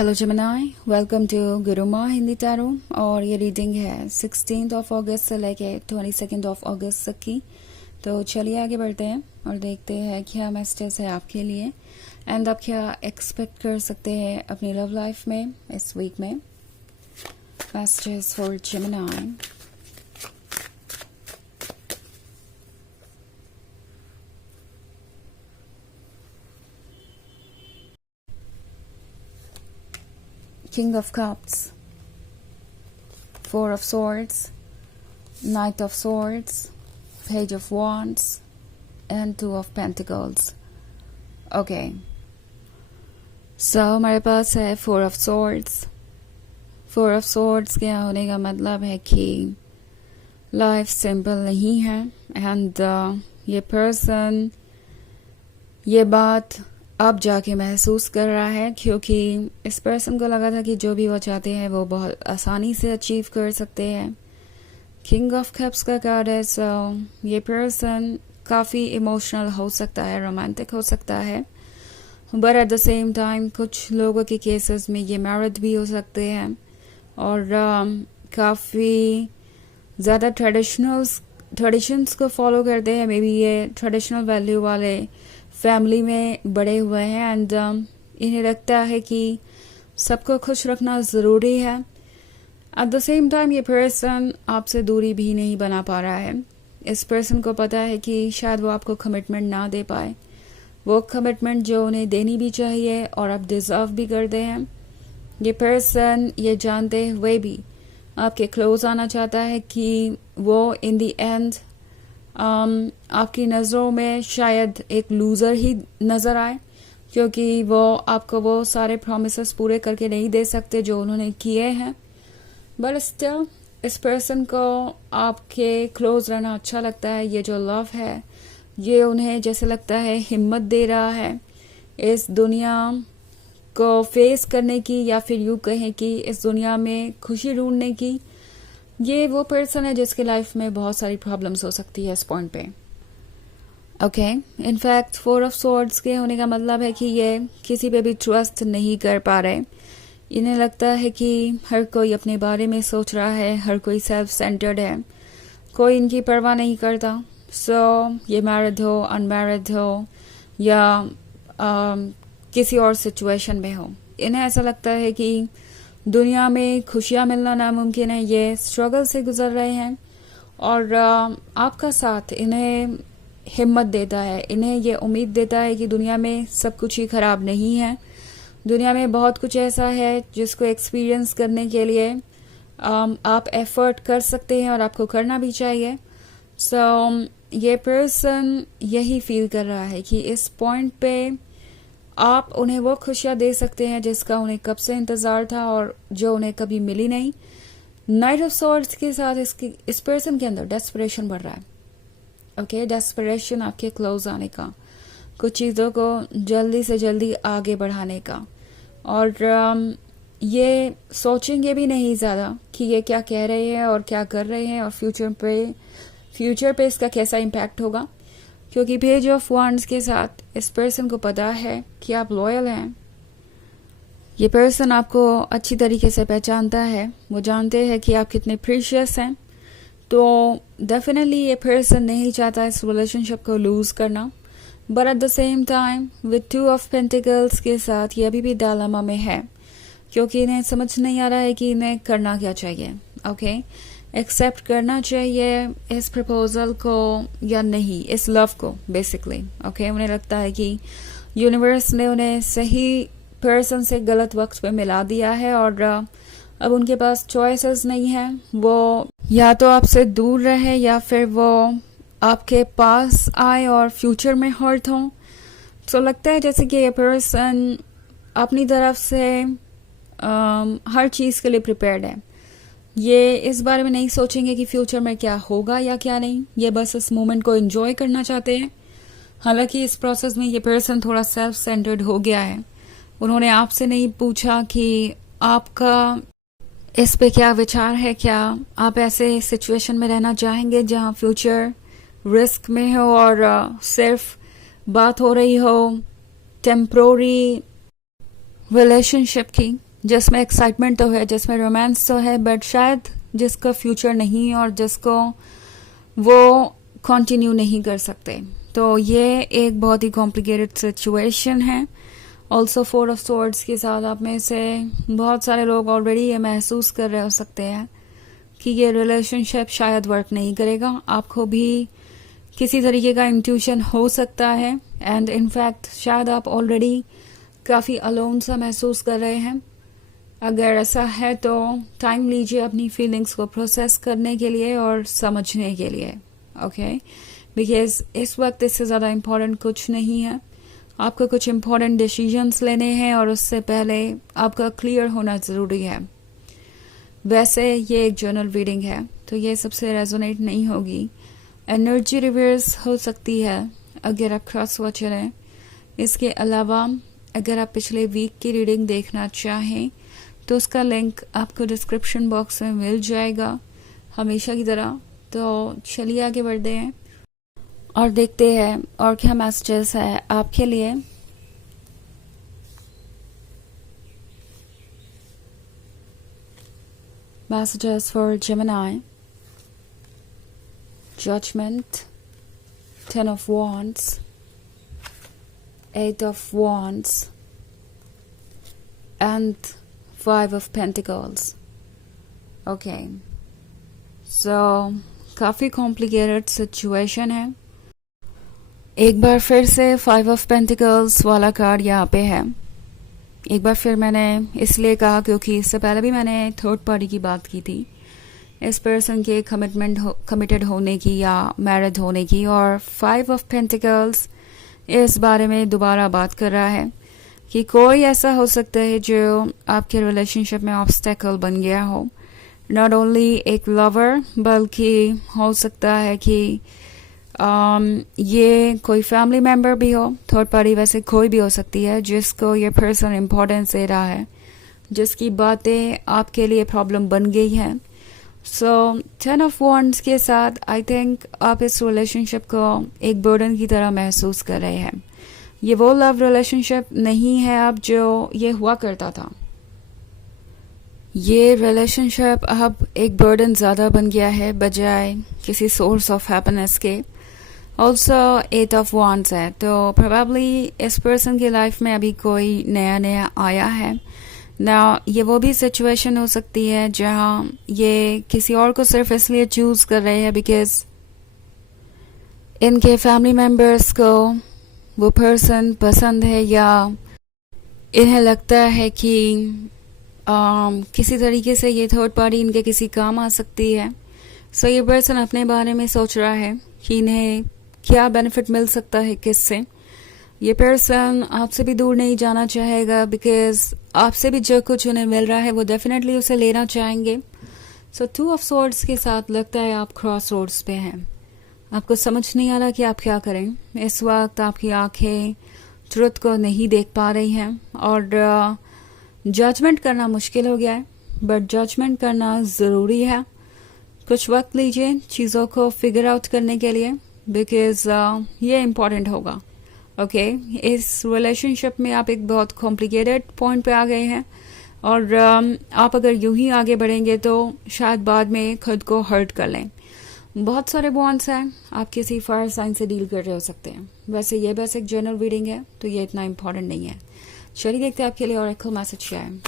Hello जमनाई, welcome to Guruma Hindi tarot. और ये रीडिंग है 16 अगस्त से लेके 22 अगस्त तक की। तो चलिए आगे बढ़ते हैं और देखते हैं क्या मैसेजेस है आपके लिए एंड आप क्या एक्सपेक्ट कर सकते हैं अपनी लव लाइफ में इस वीक में। Messages for जमनाई। King of Cups, Four of Swords, Knight of Swords, Page of Wands, and Two of Pentacles. Okay. So हमारे पास है Four of Swords. Four of Swords क्या होने का मतलब है कि लाइफ सिंपल नहीं है एंड ये पर्सन ये बात अब जाके महसूस कर रहा है, क्योंकि इस पर्सन को लगा था कि जो भी वो चाहते हैं वो बहुत आसानी से अचीव कर सकते हैं। किंग ऑफ कप्स का कार्ड है। सो ये पर्सन काफ़ी इमोशनल हो सकता है, रोमांटिक हो सकता है, but at the same time कुछ लोगों के केसेस में ये मैरिड भी हो सकते हैं और काफ़ी ज़्यादा ट्रेडिशंस को फॉलो करते हैं। मे बी ये ट्रेडिशनल वैल्यू वाले फैमिली में बड़े हुए हैं एंड इन्हें लगता है कि सबको खुश रखना ज़रूरी है। एट द सेम टाइम ये पर्सन आपसे दूरी भी नहीं बना पा रहा है। इस पर्सन को पता है कि शायद वो आपको कमिटमेंट ना दे पाए, वो कमिटमेंट जो उन्हें देनी भी चाहिए और आप डिज़र्व भी करते हैं। ये पर्सन ये जानते हुए भी आपके क्लोज आना चाहता है कि वो इन द एंड आपकी नज़रों में शायद एक लूज़र ही नज़र आए, क्योंकि वो आपको वो सारे प्रॉमिसेस पूरे करके नहीं दे सकते जो उन्होंने किए हैं। बट स्टिल इस पर्सन को आपके क्लोज रहना अच्छा लगता है। ये जो लव है ये उन्हें जैसे लगता है हिम्मत दे रहा है इस दुनिया को फेस करने की, या फिर यूँ कहें कि इस दुनिया में खुशी ढूंढने की। ये वो पर्सन है जिसके लाइफ में बहुत सारी प्रॉब्लम्स हो सकती है इस पॉइंट पे। Okay, in fact four of swords के होने का मतलब है कि ये किसी पे भी ट्रस्ट नहीं कर पा रहे। इन्हें लगता है कि हर कोई अपने बारे में सोच रहा है, हर कोई सेल्फ सेंटर्ड है, कोई इनकी परवाह नहीं करता। सो ये मैरिड हो, अनमैरिड हो या किसी और सिचुएशन में हो, इन्हें ऐसा लगता है कि दुनिया में खुशियाँ मिलना नामुमकिन है। ये स्ट्रगल से गुजर रहे हैं और आपका साथ इन्हें हिम्मत देता है, इन्हें ये उम्मीद देता है कि दुनिया में सब कुछ ही खराब नहीं है। दुनिया में बहुत कुछ ऐसा है जिसको एक्सपीरियंस करने के लिए आप एफर्ट कर सकते हैं और आपको करना भी चाहिए। सो ये पर्सन यही फील कर रहा है कि इस पॉइंट पे आप उन्हें वो खुशियाँ दे सकते हैं जिसका उन्हें कब से इंतज़ार था और जो उन्हें कभी मिली नहीं। नाइट ऑफ स्वॉर्ड्स के साथ इस पर्सन के अंदर डेस्परेशन बढ़ रहा है। ओके, डेस्परेशन आपके क्लोज आने का, कुछ चीज़ों को जल्दी से जल्दी आगे बढ़ाने का, और ये सोचेंगे भी नहीं ज़्यादा कि ये क्या कह रहे हैं और क्या कर रहे हैं और फ्यूचर पे इसका कैसा इम्पैक्ट होगा, क्योंकि पेज ऑफ वांड्स के साथ इस पर्सन को पता है कि आप लॉयल हैं। ये पर्सन आपको अच्छी तरीके से पहचानता है, वो जानते हैं कि आप कितने प्रीशियस हैं। तो डेफिनेटली ये पर्सन नहीं चाहता इस रिलेशनशिप को लूज़ करना, but at the same time with two of pentacles के साथ ये अभी भी डायलेमा में है, क्योंकि इन्हें समझ नहीं आ रहा है कि इन्हें करना क्या चाहिए। ओके, एक्सेप्ट करना चाहिए इस प्रपोजल को या नहीं, इस लव को बेसिकली। ओके, उन्हें लगता है कि यूनिवर्स ने उन्हें सही पर्सन से गलत वक्त पे मिला दिया है और अब उनके पास चॉइसेस नहीं है। वो या तो आपसे दूर रहे या फिर वो आपके पास आए और फ्यूचर में हर्ट हों। तो लगता है जैसे कि ये पर्सन अपनी तरफ से हर चीज़ के लिए प्रिपेयर्ड है। ये इस बारे में नहीं सोचेंगे कि फ्यूचर में क्या होगा या क्या नहीं, ये बस इस मोमेंट को एंजॉय करना चाहते हैं। हालांकि इस प्रोसेस में ये पर्सन थोड़ा सेल्फ सेंटर्ड हो गया है। उन्होंने आपसे नहीं पूछा कि आपका इस पे क्या विचार है, क्या आप ऐसे सिचुएशन में रहना चाहेंगे जहां फ्यूचर रिस्क में हो और सिर्फ बात हो रही हो टेम्प्रोरी रिलेशनशिप की। जिसमें एक्साइटमेंट तो है, जिसमें रोमांस तो है, बट शायद जिसका फ्यूचर नहीं और जिसको वो कंटिन्यू नहीं कर सकते। तो ये एक बहुत ही कॉम्प्लिकेटेड सिचुएशन है। ऑल्सो 4 ऑफ सॉर्ड्स के साथ आप में से बहुत सारे लोग ऑलरेडी ये महसूस कर रहे हो सकते हैं कि ये रिलेशनशिप शायद वर्क नहीं करेगा। आपको भी किसी तरीके का इंट्यूशन हो सकता है एंड इनफैक्ट शायद आप ऑलरेडी काफ़ी अलोन सा महसूस कर रहे हैं। अगर ऐसा है तो टाइम लीजिए अपनी फीलिंग्स को प्रोसेस करने के लिए और समझने के लिए, ओके? बिकॉज इस वक्त इससे ज़्यादा इम्पोर्टेंट कुछ नहीं है। आपको कुछ इम्पोर्टेंट डिसीजंस लेने हैं और उससे पहले आपका क्लियर होना ज़रूरी है। वैसे ये एक जर्नल रीडिंग है तो ये सबसे रेजोनेट नहीं होगी। एनर्जी रिवर्स हो सकती है अगर आप क्रॉस वॉच चलें। इसके अलावा अगर आप पिछले वीक की रीडिंग देखना चाहें तो उसका लिंक आपको डिस्क्रिप्शन बॉक्स में मिल जाएगा हमेशा की तरह। तो चलिए आगे बढ़ते हैं और देखते हैं और क्या मैसेजेस है आपके लिए। Messages for Gemini, judgement, 10 of Wands, 8 of Wands and 5 of Pentacles. Okay, so काफ़ी कॉम्प्लिकेटेड सिचुएशन है। एक बार फिर से 5 ऑफ पेंटिकल्स वाला कार्ड यहाँ पे है। एक बार फिर मैंने इसलिए कहा क्योंकि इससे पहले भी मैंने थर्ड पार्टी की बात की थी, इस पर्सन के कमिटेड होने की या मैरिड होने की, और 5 ऑफ पेंटिकल्स इस बारे में दोबारा बात कर रहा है कि कोई ऐसा हो सकता है जो आपके रिलेशनशिप में ऑब्स्टेकल बन गया हो। नॉट ओनली एक लवर बल्कि हो सकता है कि ये कोई फैमिली मेम्बर भी हो, थर्ड पार्टी वैसे कोई भी हो सकती है जिसको ये पर्सन इम्पोर्टेंस दे रहा है, जिसकी बातें आपके लिए प्रॉब्लम बन गई हैं। सो 10 ऑफ वॉन्ड्स के साथ आई थिंक आप इस रिलेशनशिप को एक बर्डन की तरह महसूस कर रहे हैं। ये वो लव रिलेशनशिप नहीं है अब जो ये हुआ करता था। ये रिलेशनशिप अब एक बर्डन ज़्यादा बन गया है बजाय किसी सोर्स ऑफ हैप्पीनेस के। ऑल्सो 8 ऑफ वॉन्ड्स है तो प्रोबेबली इस पर्सन की लाइफ में अभी कोई नया आया है ना। ये वो भी सिचुएशन हो सकती है जहाँ ये किसी और को सिर्फ इसलिए चूज कर रहे हैं बिकॉज इनके फैमिली मेम्बर्स को वो पर्सन पसंद है या इन्हें लगता है कि किसी तरीके से ये थर्ड पार्टी इनके किसी काम आ सकती है। सो ये पर्सन अपने बारे में सोच रहा है कि इन्हें क्या बेनिफिट मिल सकता है किससे। ये पर्सन आपसे भी दूर नहीं जाना चाहेगा बिकॉज आपसे भी जो कुछ उन्हें मिल रहा है वो डेफिनेटली उसे लेना चाहेंगे। सो 2 ऑफ सॉर्ड्स के साथ लगता है आप क्रॉस रोड्स पे हैं। आपको समझ नहीं आ रहा कि आप क्या करें। इस वक्त आपकी आंखें ट्रुथ को नहीं देख पा रही हैं और जजमेंट करना मुश्किल हो गया है, बट जजमेंट करना ज़रूरी है। कुछ वक्त लीजिए चीज़ों को फिगर आउट करने के लिए बिकॉज ये इम्पॉर्टेंट होगा। ओके, इस रिलेशनशिप में आप एक बहुत कॉम्प्लिकेटेड पॉइंट पे आ गए हैं और आप अगर यूं ही आगे बढ़ेंगे तो शायद बाद में खुद को हर्ट कर लें। बहुत सारे बॉन्ड्स हैं, आप किसी फायर साइन से डील कर रहे हो सकते हैं। वैसे ये बस एक जनरल रीडिंग है तो ये इतना इम्पोर्टेंट नहीं है। चलिए देखते हैं आपके लिए और एक मैसेज क्या है।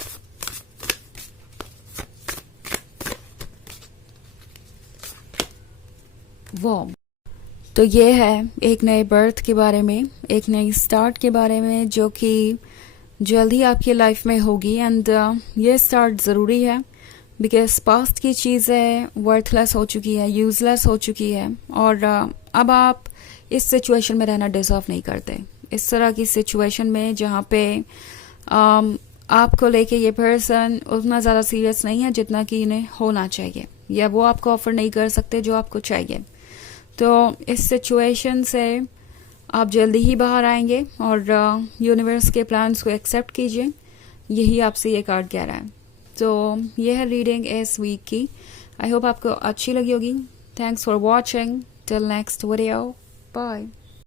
वो तो ये है एक नए बर्थ के बारे में, एक नई स्टार्ट के बारे में जो कि जल्द ही आपकी लाइफ में होगी एंड ये स्टार्ट ज़रूरी है बिकॉज पास्ट की चीज़ें वर्थलेस हो चुकी है, यूजलेस हो चुकी है और अब आप इस सिचुएशन में रहना डिजर्व नहीं करते। इस तरह की सिचुएशन में जहाँ पे आपको लेके ये पर्सन उतना ज़्यादा सीरियस नहीं है जितना कि इन्हें होना चाहिए, या वो आपको ऑफर नहीं कर सकते जो आपको चाहिए। तो इस सिचुएशन से आप जल्दी ही बाहर आएंगे और यूनिवर्स के प्लान्स को एक्सेप्ट कीजिए, यही आपसे ये कार्ड कह रहा है। तो ये है रीडिंग इस वीक की। आई होप आपको अच्छी लगी होगी। Thanks for watching. Till next video, bye.